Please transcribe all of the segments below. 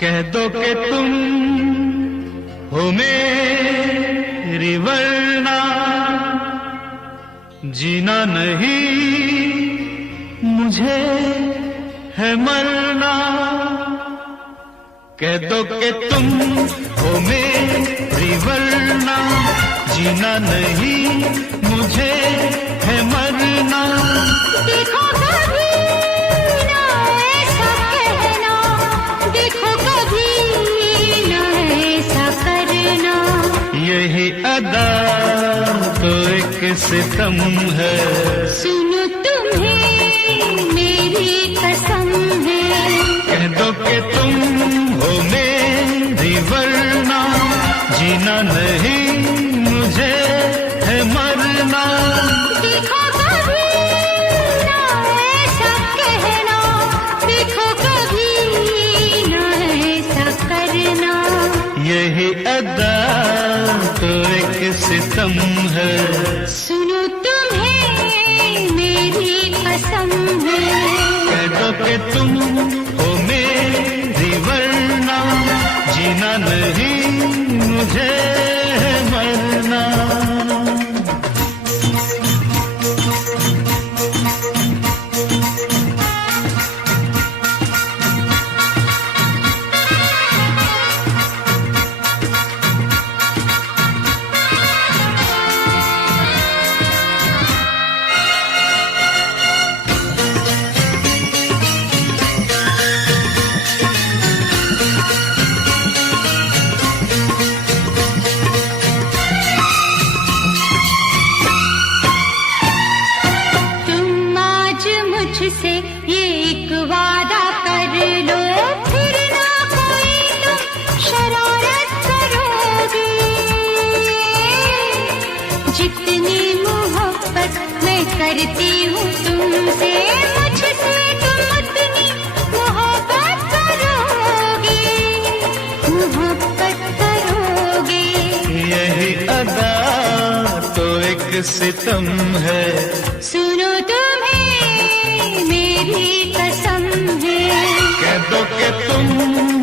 कह दो कि तुम हो मेरी वरना जीना नहीं मुझे है मरना। कह दो कि तुम हो मेरी वरना जीना नहीं मुझे है मरना। देखो कभी ना ऐसा कहना, देखो कभी ना ऐसा करना। यही अदा तो एक सितम है। सुनो तुम्हें मेरी कसम है। कह दो कि तुम हो मेरी वरना जीना नहीं मुझे है मरना। देखो कभी ना ऐसा कहना, देखो कभी ना ऐसा करना। यही अदा तो एक सितम है। सुनो तुम्हें मेरी कसम है। कह दो कि तुम हो मेरी वरना जीना नहीं मुझे है मरना। तुम आज मुझसे ये एक वादा कर लो, फिर ना कोई तुम शरारत करोगे। जितनी मोहब्बत मैं करती हूँ तुमसे, मुझसे तुम उतनी मोहब्बत करोगे, मोहब्बत करोगे। यही अदा तो एक सितम है। सुनो तुम्हें मेरी कसम है। कह दो कि तुम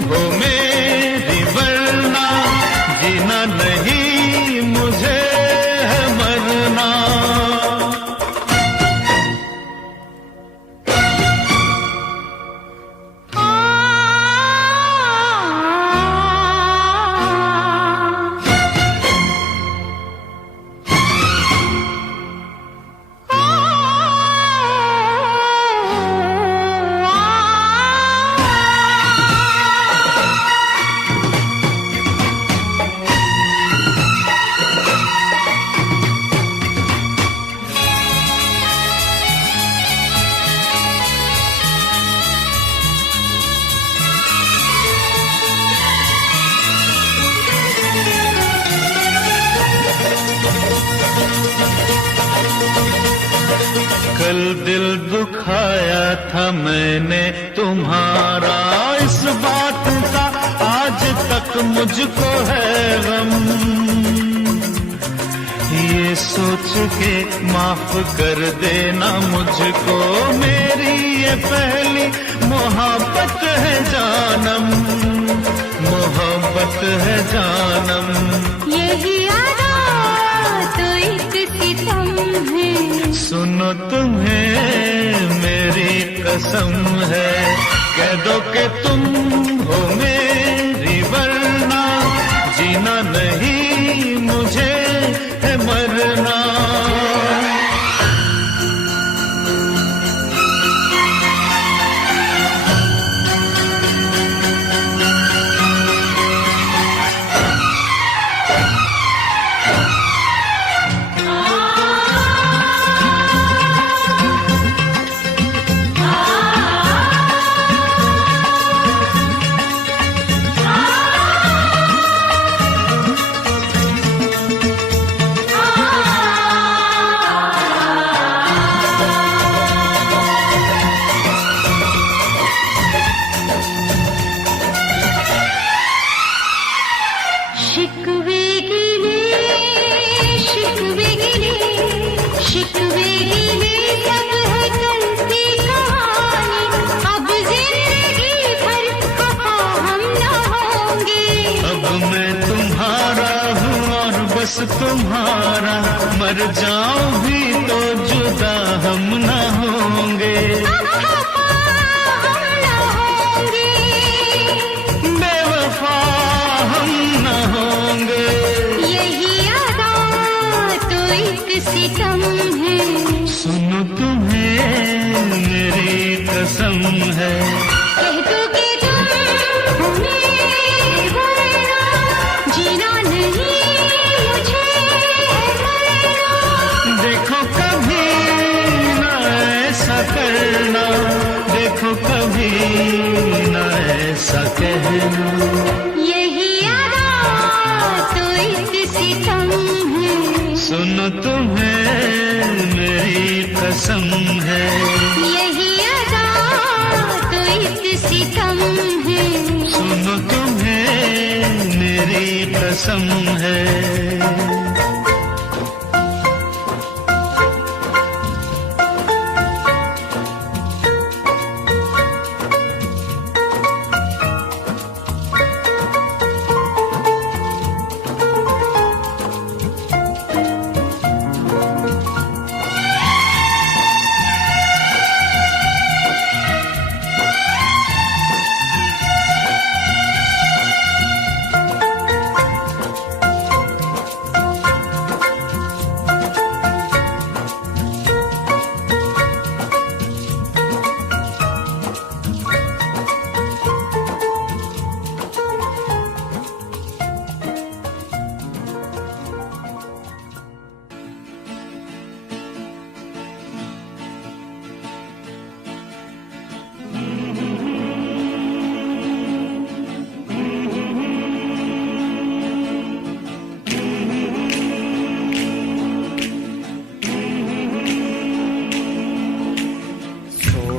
हो मेरी वरना जीना नहीं मुझे है मरना। कल दिल दुखाया था मैंने तुम्हारा, इस बात का आज तक मुझको है गम। ये सोच के माफ कर देना मुझको, मेरी ये पहली मोहब्बत है जानम, मोहब्बत है जानम। यही अदा तो एक सितम है। सुनो तुम्हें मेरी कसम है। कह दो कि तुम हो मेरी वरना जीना नहीं मुझे है मरना। मैं तुम्हारा हूँ और बस तुम्हारा, मर जाऊं भी तो जुदा हम न होंगे। बेवफा हम न होंगे। यही अदा तो एक सितम है। सुनो तुम्हें मेरी कसम है, कह दो कि तुम हो मेरे वरना जीना नहीं मुझे मरना। देखो कभी न ऐसा करना, देखो कभी न ऐसा कहना। यही अदा तो एक सितम है। सुनो तुम्हें मेरी कसम है, यही अदा तो एक सितम है। सुनो तुम्हें मेरी कसम है।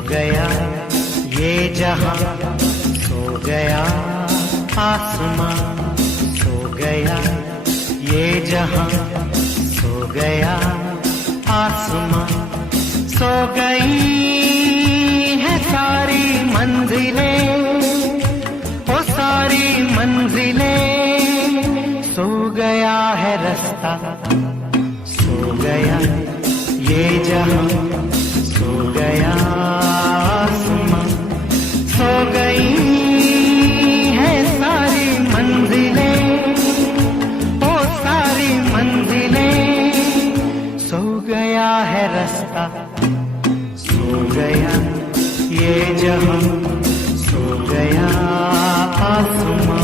गया ये जहां, सो गया आसमां, सो गया ये जहां, सो गया आसमां, सो गई है सारी मंजिलें, ओ सारी मंजिलें, सो गया है रास्ता, सो गया ये जहां, सो गया आसमां, सो गई है सारी मंजिलें, ओ सारी मंजिलें, सो गया है रास्ता, सो गया ये जहां, सो गया आसमां।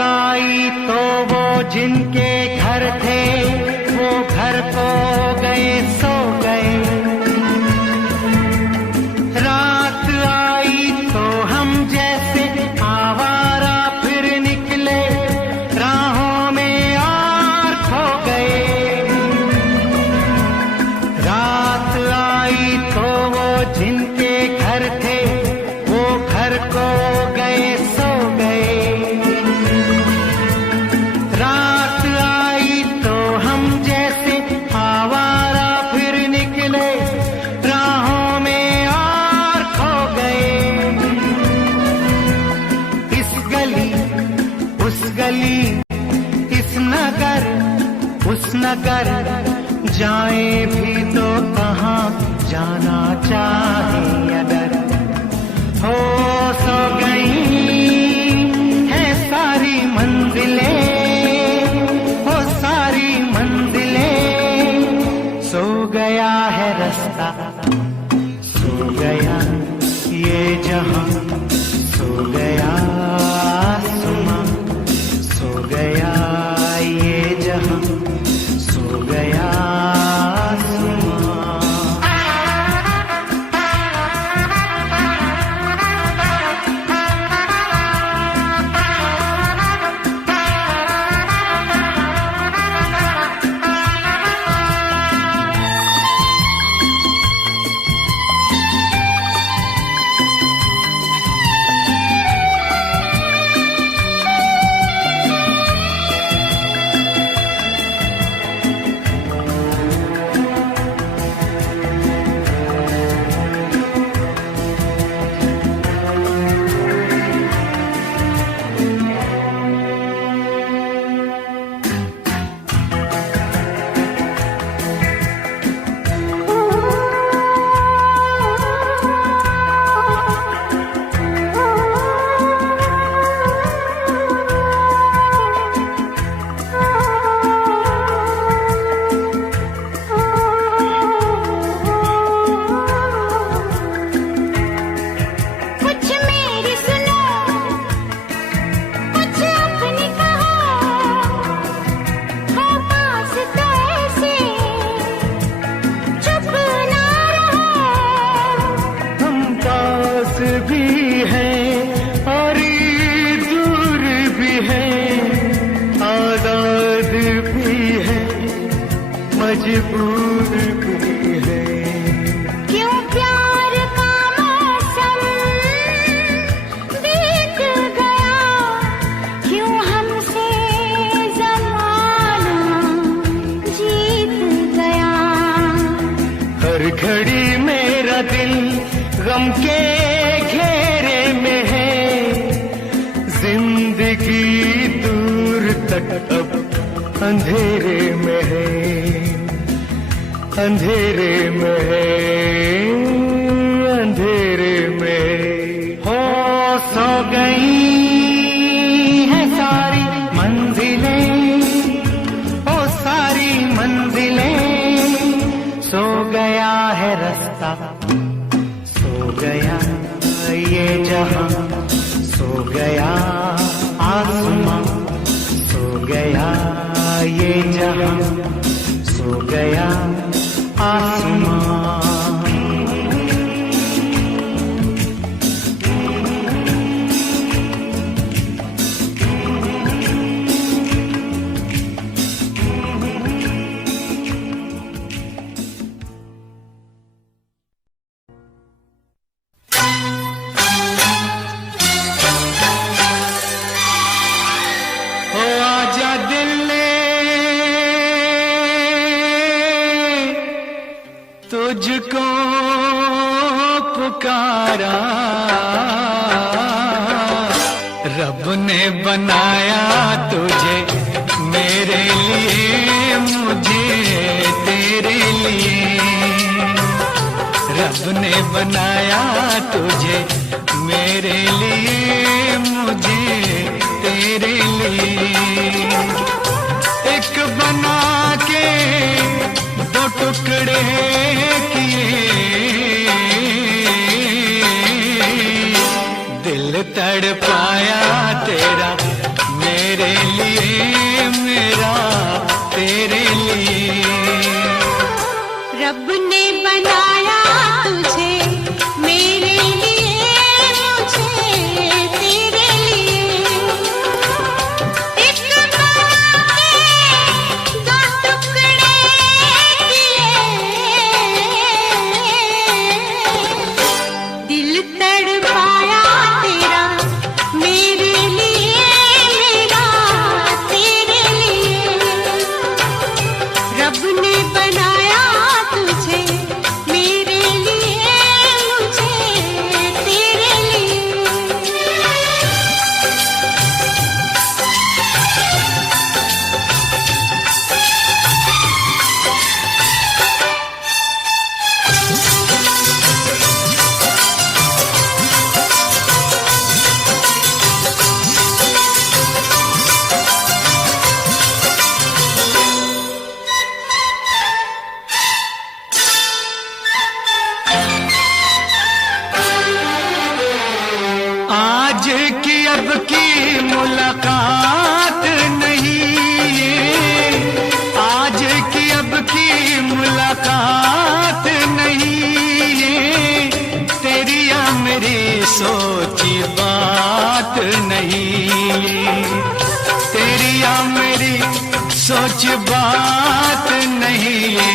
आई तो वो जिनके घर थे, वो घर को गए, सो गए। रात आई तो हम जैसे आवारा फिर निकले, राहों में और खो गए। रात आई तो वो जिनके घर थे, वो घर को गए, सो गए। रात आई तो हम जैसे आवारा फिर निकले, राहों में और खो गए। इस गली उस गली, इस नगर उस नगर, जाए भी तो कहाँ जाना चाहे अगर। हो सो गई है सारी मंजिलें, सो गया है रास्ता, सो गया ये जहां, सो गया आसमां, सो गया ये जहां, सो भी है, मजबूर भी है। क्यों प्यार का मौसम बीत गया, क्यों हमसे ज़माना जीत गया। हर घड़ी मेरा दिल गम के घेरे में है, जिंदगी दूर तक अब अंधेरे में है, अंधेरे में है, अंधेरे में। हो सो गई है सारी मंजिलें, ओ सारी मंजिलें, सो गया है रास्ता, सो गया ये जहां, सो गया आसमां, सो गया ये जहां, सो गया आसमां। तुझको पुकारा, रब ने बनाया तुझे मेरे लिए, मुझे तेरे लिए। रब ने बनाया तुझे मेरे लिए, मुझे तेरे लिए। एक बना के दो टुकड़े किए, दिल तड़पाया तेरा मेरे लिए, मेरा तेरे लिए। रब ने बनाया तुझे मेरे लिए, मुझे तेरे लिए। एक बना के दो टुकड़े किए, दिल तड़पाया तेरा मेरे लिए, मेरा तेरे लिए। रब ने बनाया तुझे मेरे लिए, मुझे तेरे लिए। आज की अब की मुलाकात नहीं ये, आज की अब की मुलाकात नहीं ये, तेरी या मेरी सोची बात नहीं ये, तेरी या मेरी सोच बात नहीं ये।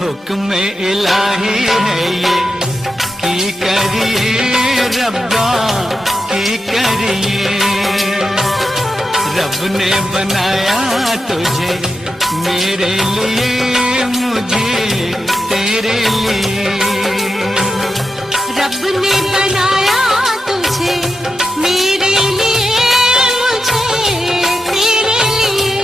हुक्म इलाही है ये, की करिए रब्बा की करिए। रब ने बनाया तुझे मेरे लिए, मुझे तेरे लिए। रब ने बनाया तुझे मेरे लिए, मुझे तेरे लिए।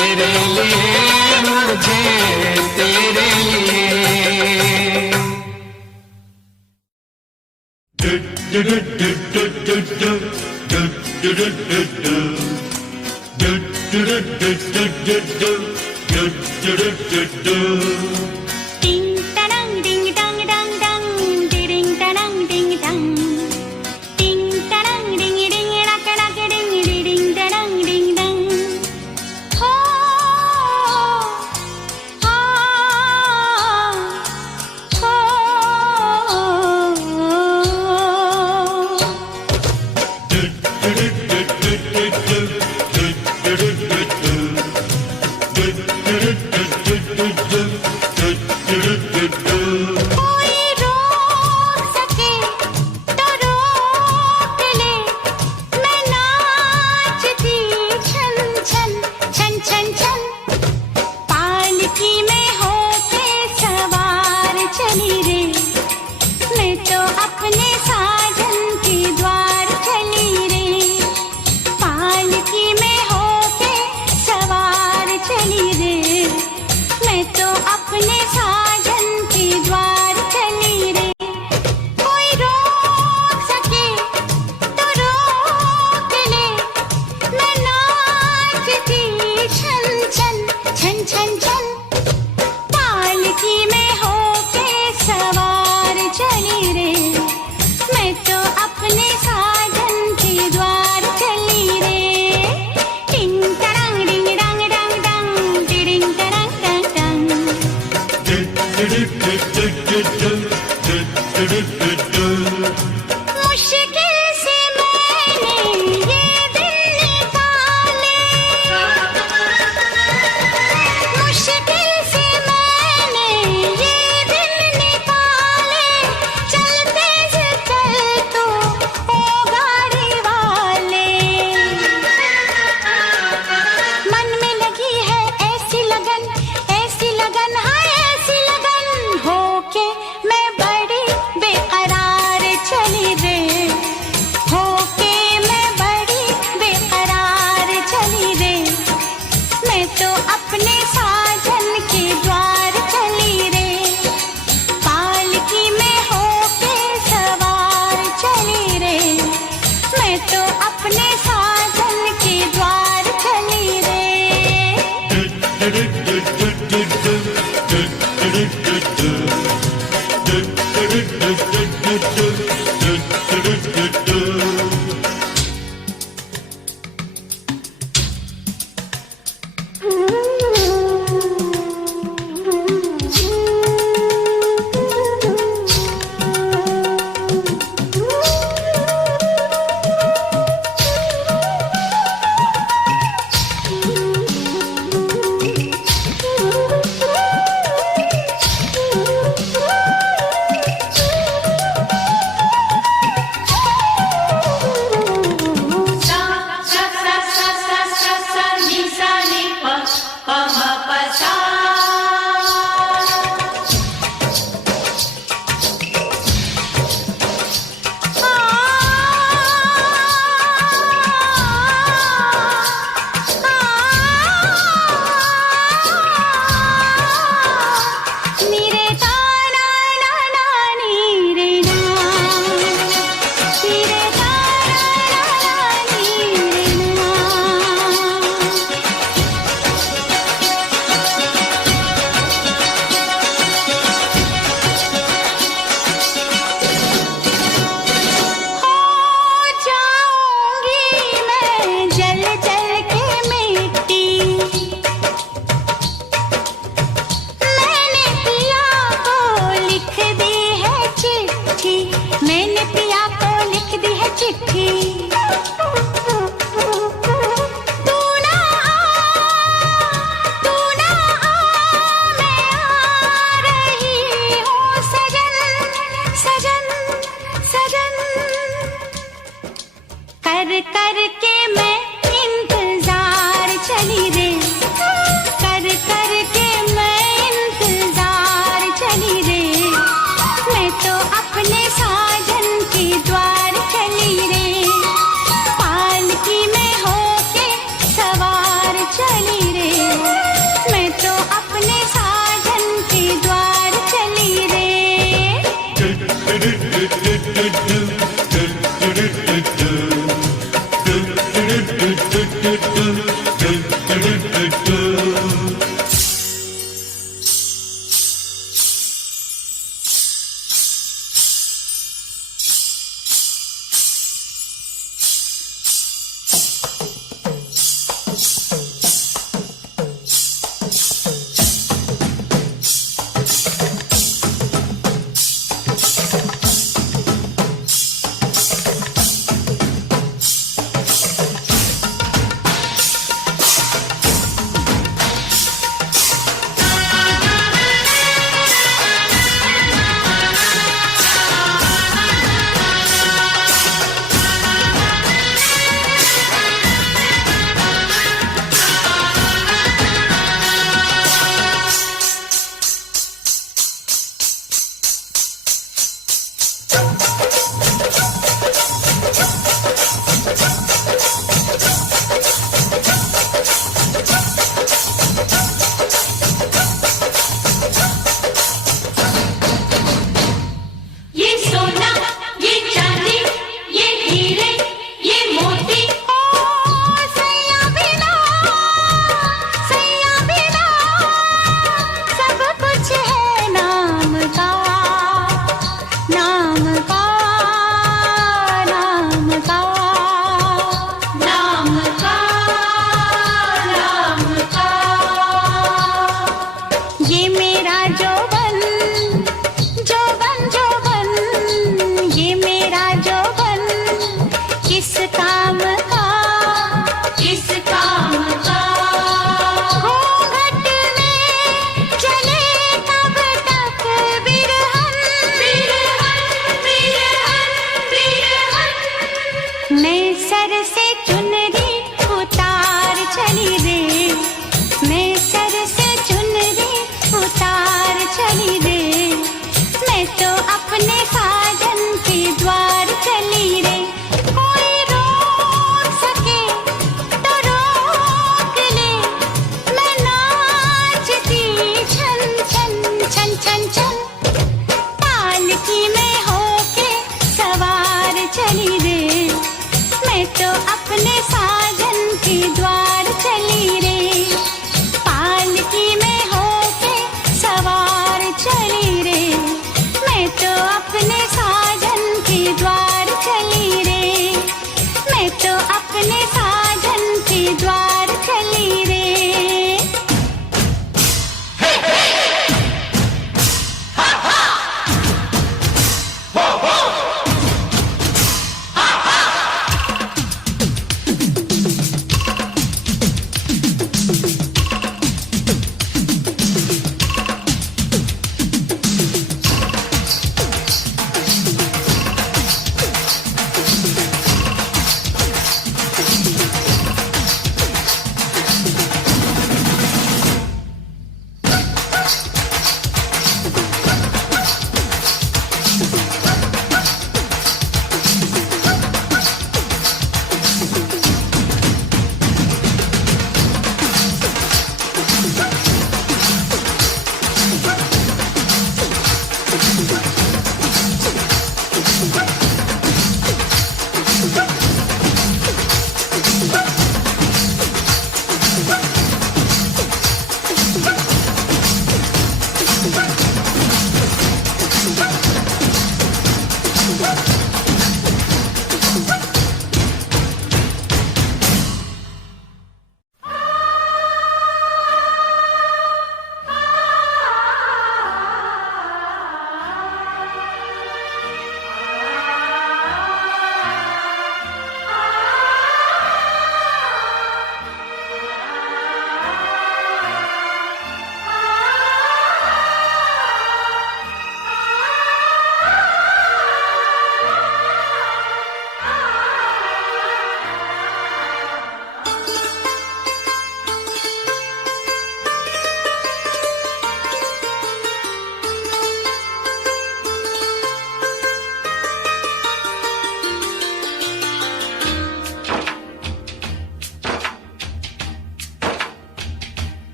तेरे लिए मुझे तेरे लिए। टिंग टडंग डिंग डंग डंग डंग डिडिंग टडंग डिंग डंग टिंग टडंग डिंग डिंग डक डक डिंग डिडिंग टडंग डिंग डंग हो आ कोई रोक सके तो रोक ले, मैं नाचती छन छन छन छन छन, पालकी में होके सवार चली रे, मैं तो अपने साजन के द्वार चली रे, पालकी में होके सवार चली रे, मैं तो अपने साजन के द्वार चली रे। कोई रोक सके तो रोक ले, मैं नाचती छन छन छन छन छन, पालकी में होके सवार चली रे, मैं तो अपने साजन के द्वार चली रे। टिंग टडंग डिंग डंग डंग डंग डिडिंग टडंग डंग डंग। मुश्किल से मैंने ये दिन निकाले, मुश्किल से मैंने ये दिन निकाले, चलते से चल तो ओ गाड़ी वाले, मन में लगी है ऐसी लगन हाँ ऐसी लगन, होके मैं बड़ी बेकरार चली रे, होके मैं बड़ी बेकरार चली रे, मैं तो अपने साजन के द्वार चली रे, पालकी में होके सवार चली रे, मैं तो अपने साजन के द्वार चली रे। तो अपने साजन के द्वार चली रे।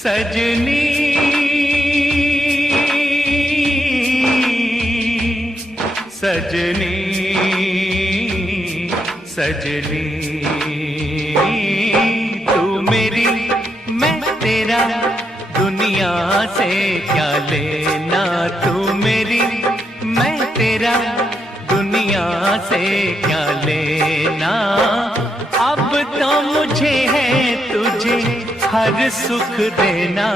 सजनी सजनी सजनी, तू मेरी मैं तेरा, दुनिया से क्या लेना। तू मेरी मैं तेरा, दुनिया से क्या लेना। अब तो मुझे है तुझे हर सुख देना।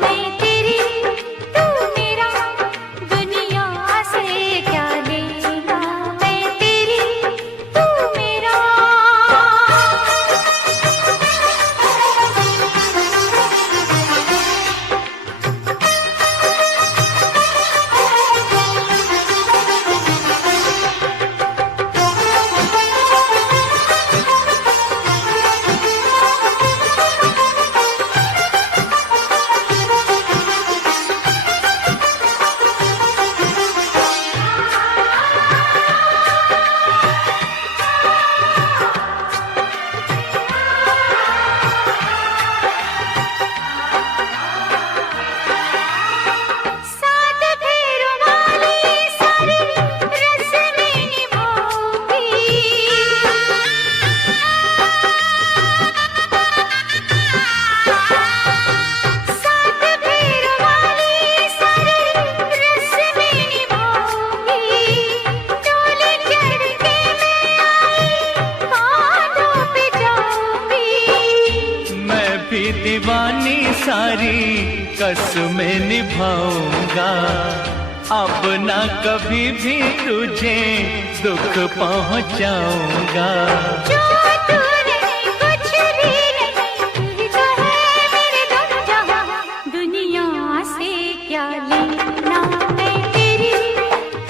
मैं तेरी तू मेरा, दुनिया से क्या लेना। मैं तेरी तू मेरा। दीवानी सारी कसमें निभाऊंगा। अब ना कभी भी तुझे दुख पहुंचाऊंगा। जो तू नहीं कुछ भी नहीं, तू ही तो है मेरे दम जहां। दुनिया से क्या लेना। मैं तेरी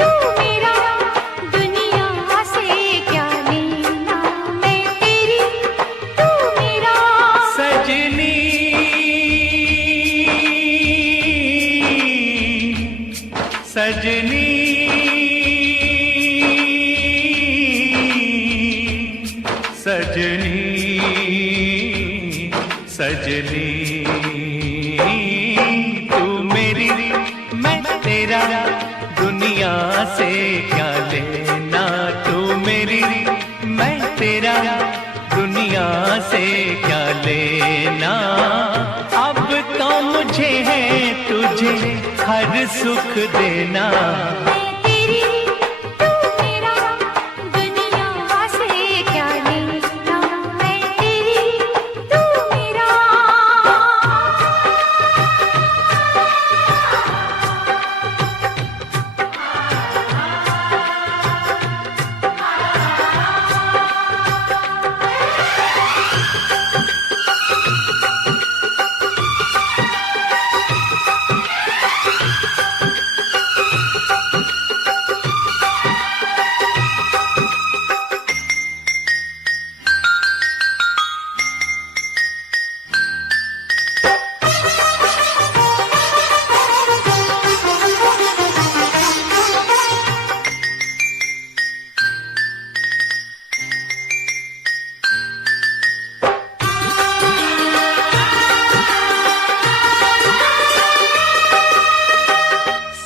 तू मेरा, दुनिया से क्या लेना। मैं तेरी तू मेरा। सजनी सजनी सजनी सजनी, तू मेरी मैं तेरा, दुनिया से क्या लेना। तू मेरी मैं तेरा, दुनिया से क्या लेना। अब तो मुझे है तुझे हर सुख देना। मैं तेरी तू मेरा, दुनिया से क्या लेना। मैं तेरी तू मेरा।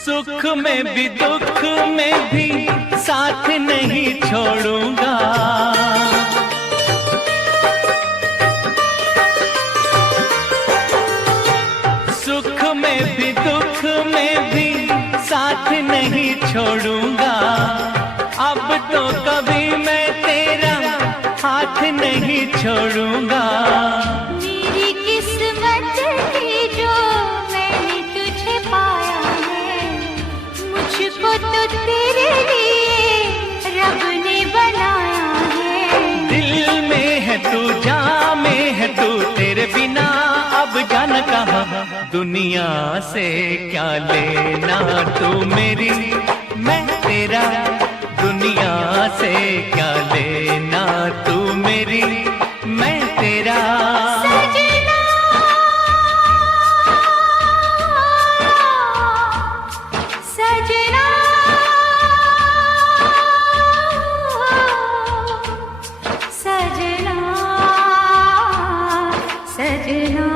सुख में भी दुख में भी साथ नहीं छोड़ूंगा। सुख में भी दुख में भी साथ नहीं छोड़ूंगा। अब तो कभी मैं तेरा हाथ नहीं छोड़ूंगा। मेरी किस्मत थी जो मैंने तुझे पाया है। मुझको तो तेरे लिए रब ने बनाया है। दिल में है तू, जान में है तू, तेरे बिना अब जाना कहाँ। दुनिया से क्या लेना। तू मेरी मैं तेरा, दुनिया से क्या लेना। तू मेरी मैं तेरा। सजना सजना सजना सजना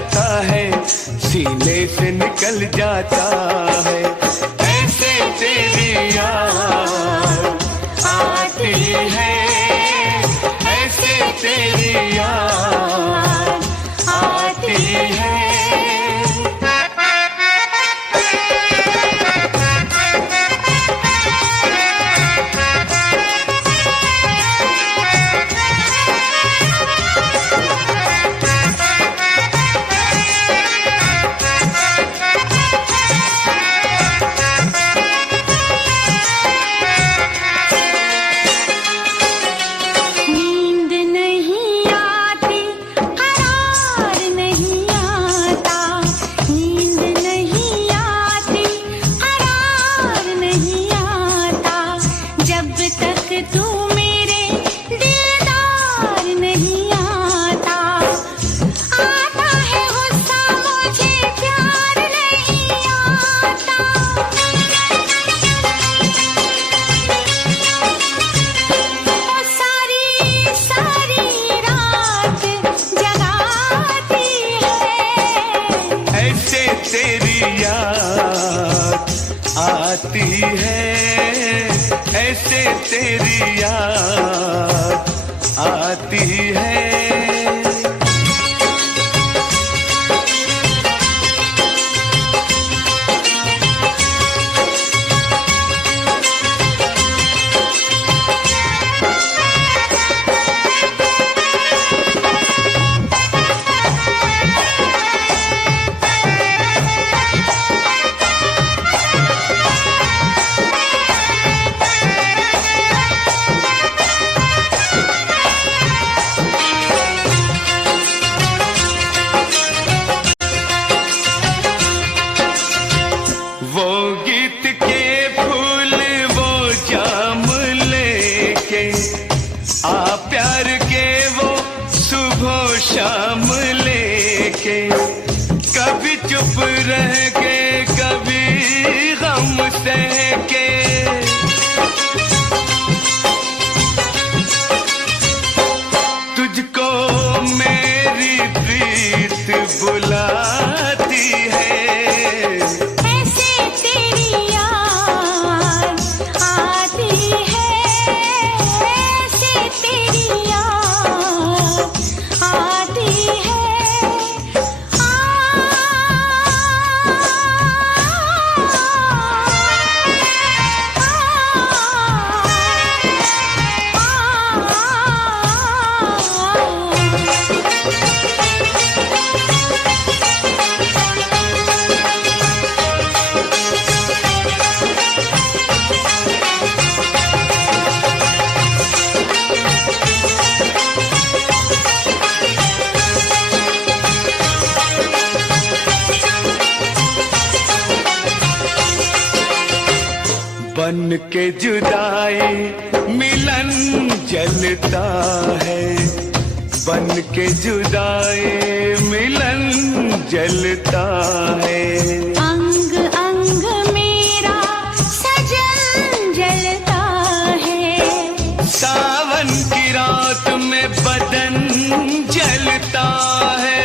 जाता है, सीने से निकल जाता है। ऐसे तेरी याद आती है, ऐसे तेरी याद आती है। नींद नहीं आती, करार नहीं आता, नींद नहीं आती, करार नहीं आता, जब तक तू मेरे दिलदार नहीं आता। आता है गुस्सा मुझे प्यार नहीं आता। सारी सारी रात जगाती है। ऐसे तेरी याद आती है, ऐसे तेरी याद आती है। वो गीत के फूल वो जाम लेके आ, प्यार के वो सुबह शाम लेके, कभी चुप रह के कभी गम सह के। तुझको मेरी प्रीत बुलाती है। ऐसे तेरी याद आती है, ऐसे तेरी याद आती है। बन के जुदाई मिलन जलता है, बन के जुदाई मिलन जलता है। अंग अंग मेरा सजन जलता है, सावन की रात में बदन जलता है।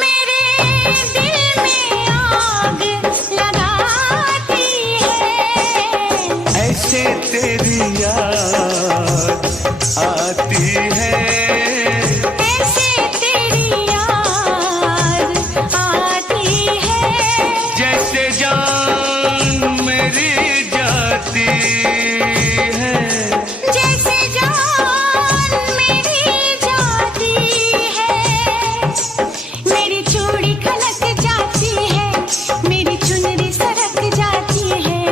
मेरे दिल में आग लगाती है। ऐसे तेरी याद आती है, ऐसे तेरी याद आती है। जैसे जान मेरी जाती है। जैसे जान मेरी जाती है। मेरी चूड़ी खनक जाती है, मेरी चुनरी सरक जाती है।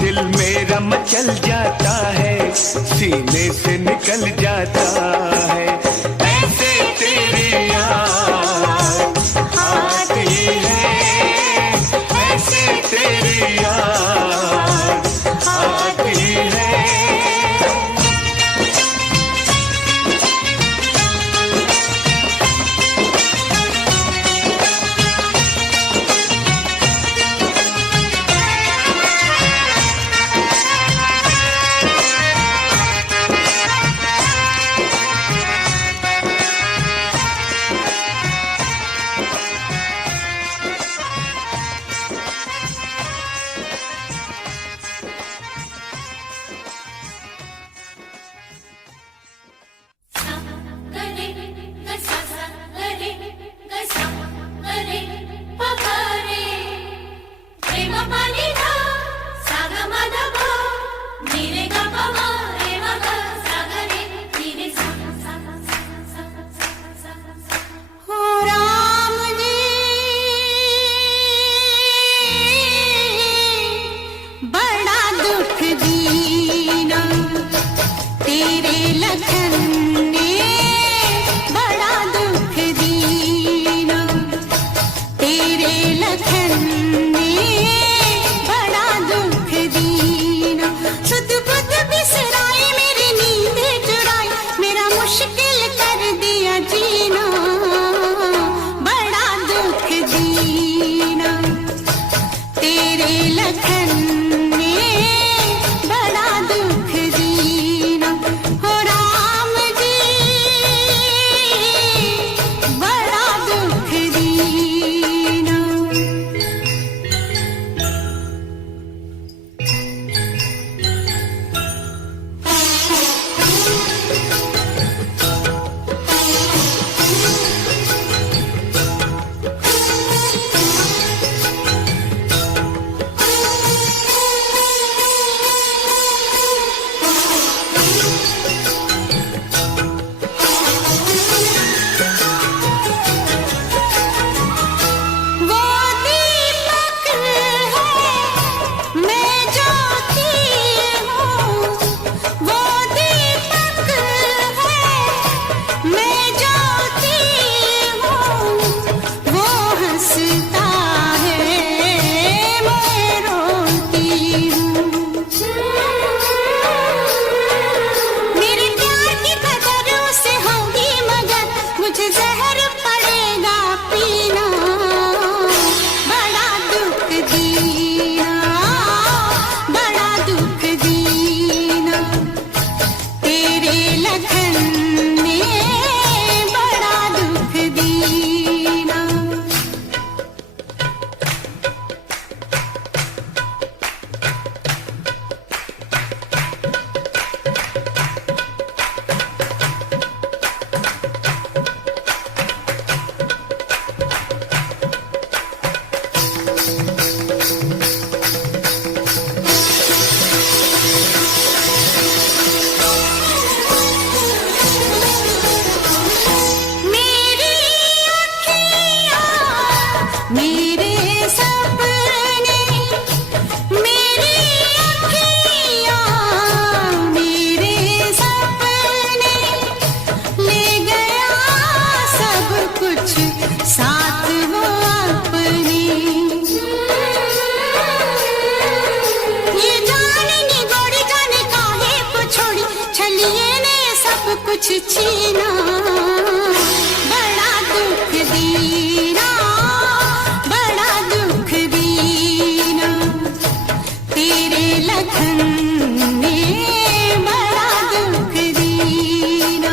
दिल मेरा मचल जाता है, सीने से निकल जाता है। ऐसे तेरी याद आती है, ऐसे तेरी याद आती है। कुछ छीना बड़ा दुख दीना, बड़ा दुख दीना तेरे लगन में बड़ा दुख दीना।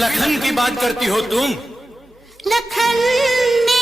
लखन की बात करती हो तुम? लखन ने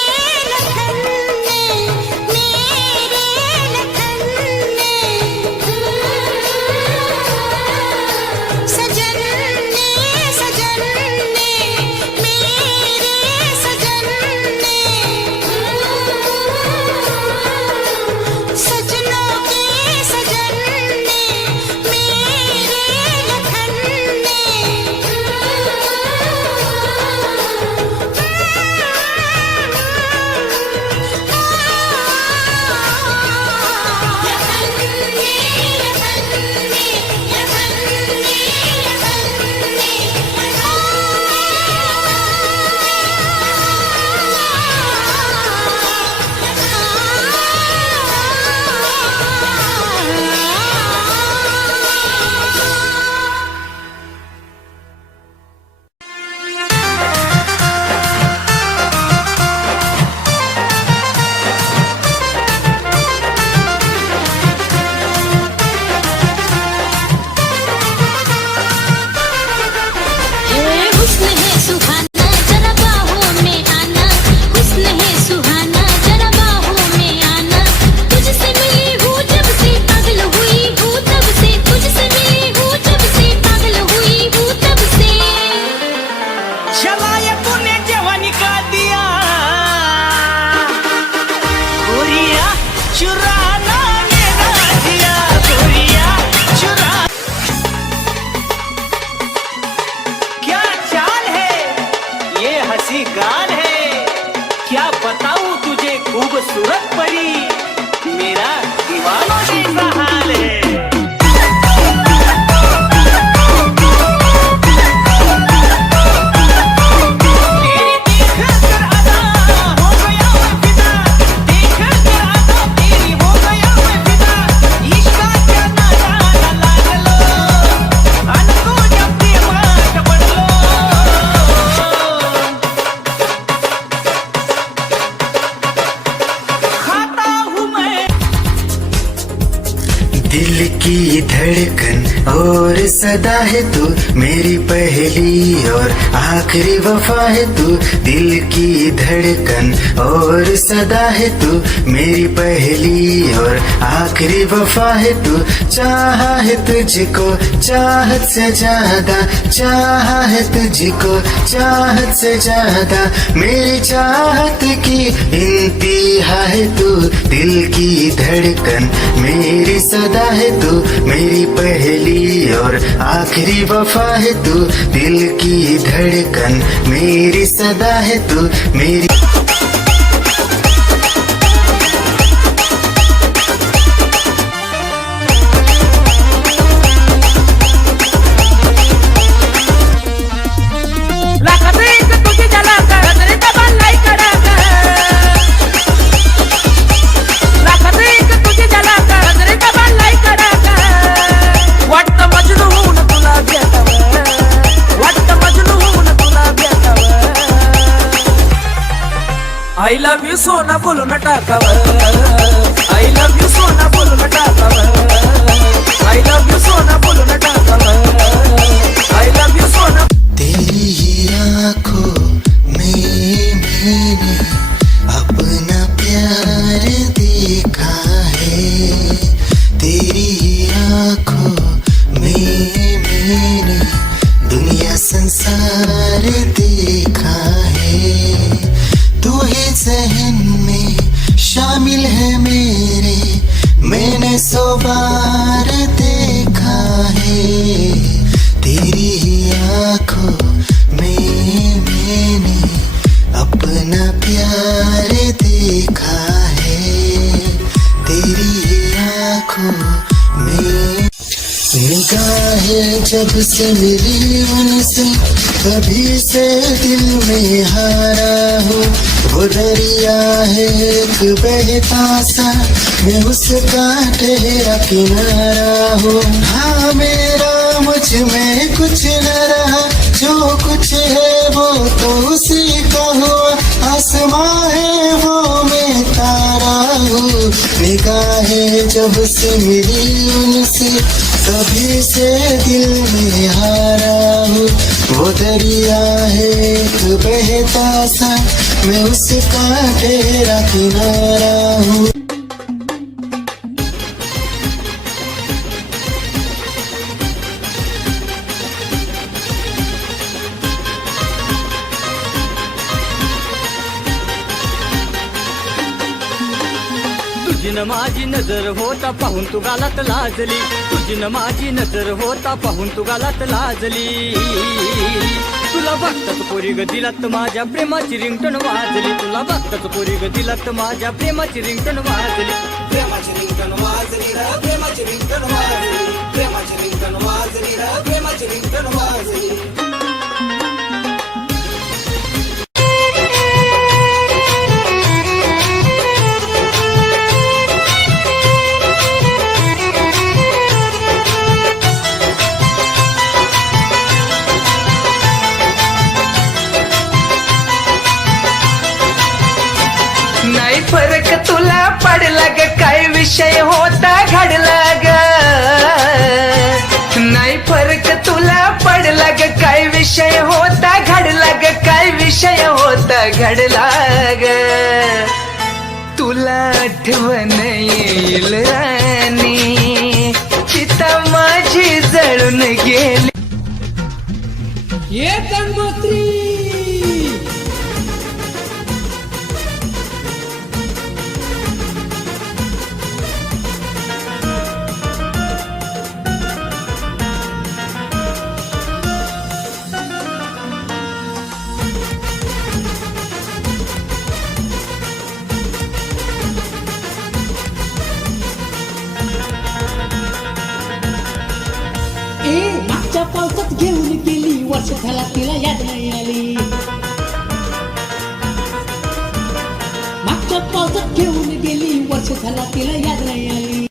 दिल की धड़कन और सदा है तू मेरी पहली और आखिरी वफा है तू। दिल की धड़कन और सदा है तू मेरी पहली और आखिरी वफा है तू। चाहा है तुझको चाहत से ज्यादा, चाहा है तुझको चाहत से ज्यादा, मेरी चाहत की इंतहा है तू। दिल की धड़कन मेरी सदा है तू मेरी पहली और आखिरी वफा है तू। दिल की धड़कन मेरी सदा है तू मेरी। I love you सोना बोलून टाकावं, I love you सोना बोलून टाकावं, I love you सोना बोलून टाकावं, I love you सोना। तेरी ही आँखों में मैंने अपना प्यार देखा है। तेरी ही आँखों में मैंने दुनिया संसार देखा है। तू ही ज़हन में शामिल है मेरे, मैंने 100 बार देखा है। तेरी ही आँखों में मैंने अपना प्यार देखा है। तेरी ही आँखों में निगाहें जब से मिली उनसे तभी से दिल में हारा हूँ। वो दरिया है एक बहता सा, मैं उसका ठहरा किनारा हूँ। हाँ मेरा मुझ में कुछ न रहा, जो कुछ है वो तो उसी का हुआ। आसमां है वो मैं तारा हूँ। निगाहें जब से मिली उनसे तभी से दिल में हारा हूँ। वो दरिया है एक बहता सा, मैं उसका ठहरा किनारा हूँ। तुझी न माझी नजर होता पाहून तू गालात लाजली, तुझी न माझी नजर होता पाहून तू गालात लाजली। तुला बघताच पोरी ग दिलात माझ्या प्रेमाची रिंगटोन वाजली, तुला बघताच पोरी ग दिलात माझ्या प्रेमाची रिंगटोन वाजली। प्रेमाची रिंगटोन वाजली रे, प्रेमाची रिंगटोन वाजली, प्रेमाची रिंगटोन वाजली रे, प्रेमाची रिंगटोन वाजली। नाही फरक तुला पडला ग काय विषय होता घडला ग, नाही फरक तुला पडला ग काय विषय होता घडला ग, काय विषय होता घडला ग। तुला आठवण येईल राणी चिता माझी जळून गेली। ये गंगोत्री मागच्या पावसात घेऊन गेली, वर्ष झाला तिला याद नाही आली। मागच्या पावसात घेऊन गेली, वर्ष झाला तिला याद नाही आली।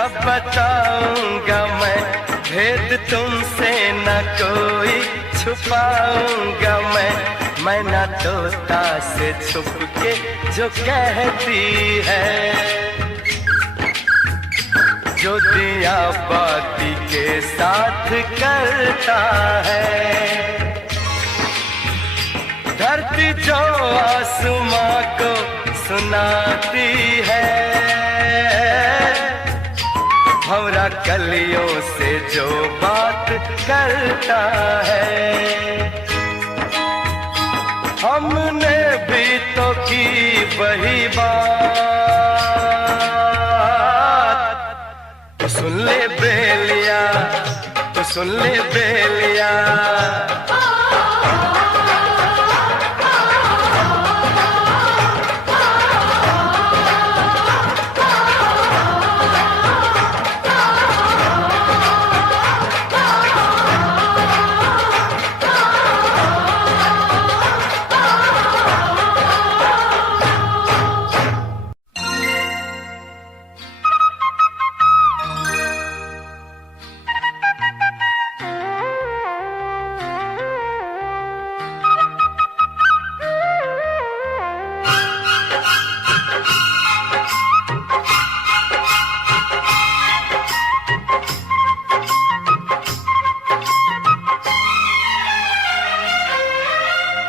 सब बताऊंगा मैं, भेद तुमसे न कोई छुपाऊंगा मैं ना तोता से छुप के जो कहती है, जो दिया बाती के साथ करता है। धरती जो आसमां को सुनाती है, भंवरा कलियों से जो बात करता है। हमने भी तो की वही बात, तो सुन ले बेलिया, तो सुन ले बेलिया।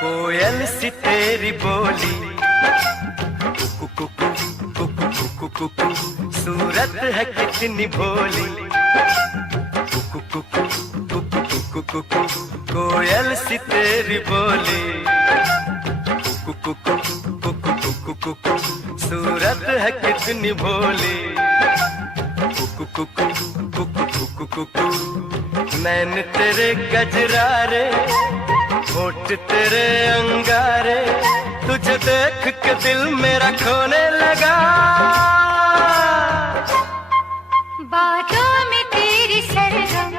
कोयल सी तेरी बोली, कुकु कुकु कुकु कुकु कुकु, सूरत है कितनी भोली, कुकु कुकु कुकु कुकु कुकु, कोयल सी तेरी बोली, कुकु कुकु कुकु कुकु कुकु, सूरत है कितनी भोली, कुकु कुकु कुकु कुकु कुकु। नैन तेरे गजरारे, होठ तेरे अंगारे, तुझे देख के दिल मेरा खोने लगा। बातों में तेरी सरगम,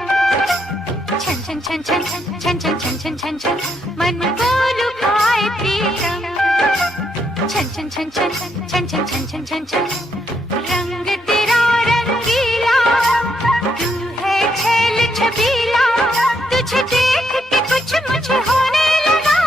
छन छन छन छन छन छन छन छन छन छन छन, मन को लुभाए प्रीतम, छन छन छन छन छन छन छन छन छन छन। रंग तेरा रंगीला, तू है छैल छबीला, तुझे देख के कुछ मुझे होने लगा।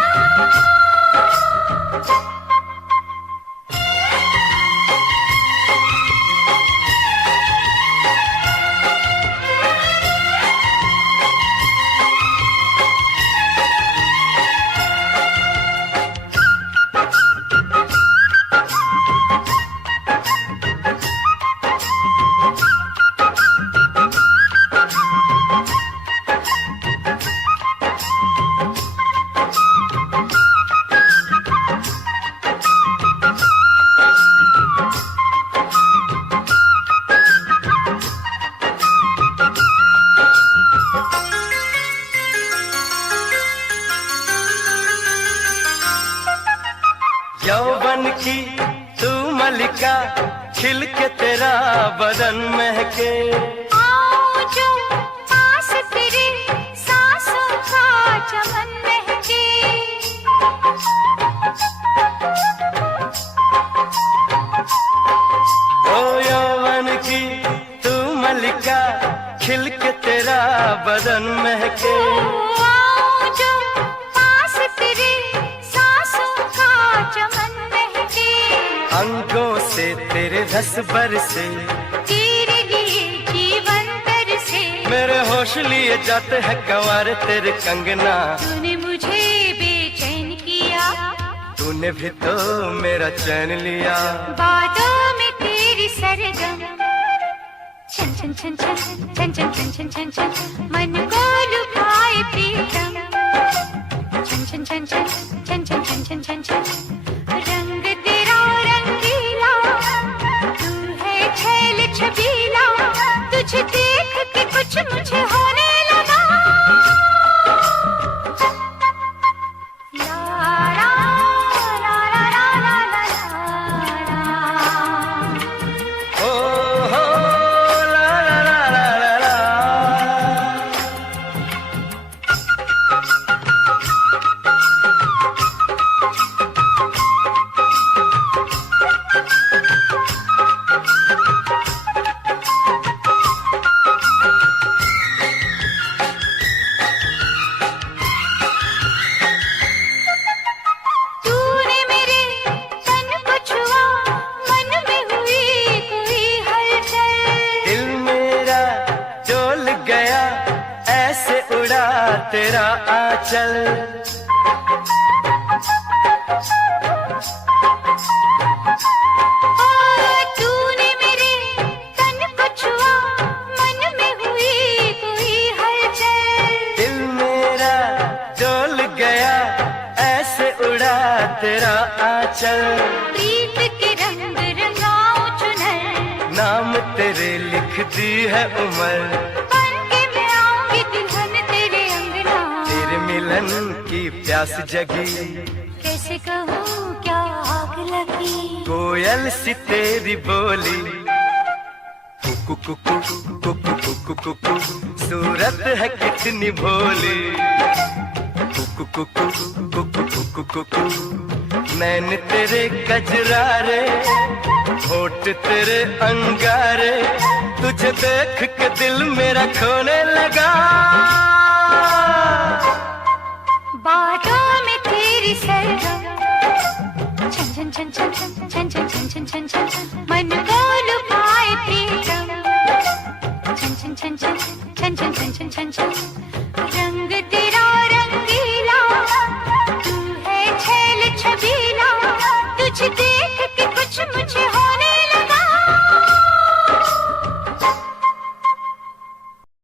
यौवन की तू मलिका, खिल के तेरा बदन महके, आओ जो पास तेरे सांसों का चमन महके। ओ यौवन की तू मलिका, खिल के तेरा बदन महके, आओ जो पास तेरे सांसों का चमन महके। अंगों से तेरे रस बरसे, तेरे लिए जीवन तरसे, मेरे होश लिए जाते हैं कंवार तेरे कंगना। तूने मुझे बेचैन किया, तूने भी तो मेरा चैन लिया। बातों में तेरी सरगम, छन छन छन छन छन छन छन छन छन छन, मन को लुभाए प्रीतम, छन छन छन छन छन छन छन छन छन छन। रंग तेरा रंगीला, तू है छैल छबीला, तुझे देख के कुछ मुझे होने लगा। ला ला ला ला ला ला ला। ओ हो ला ला ला ला ला ला। तेरा आंचल। तूने मेरे तन को छुआ, मन में हुई कोई हलचल। दिल मेरा डोल गया, ऐसे उड़ा तेरा आंचल। प्रीत के रंग रंगाऊं चुनर, नाम तेरे लिखती है उम्र। बन के मैं आऊंगी दुल्हन तेरे अंगना। तेरे मिलन की प्यास जगी, कैसे कहूँ क्या आग लगी। कोयल सी तेरी बोली, कुकु कुकु कुकु कुकु कुकु, सूरत है कितनी भोली। कुकु कुकु कुकु कुकु कुकु, नैन तेरे कजरारे, होठ तेरे अंगारे, तुझे देख के दिल मेरा खोने लगा। बातों में तेरी सरगम, छन छन छन छन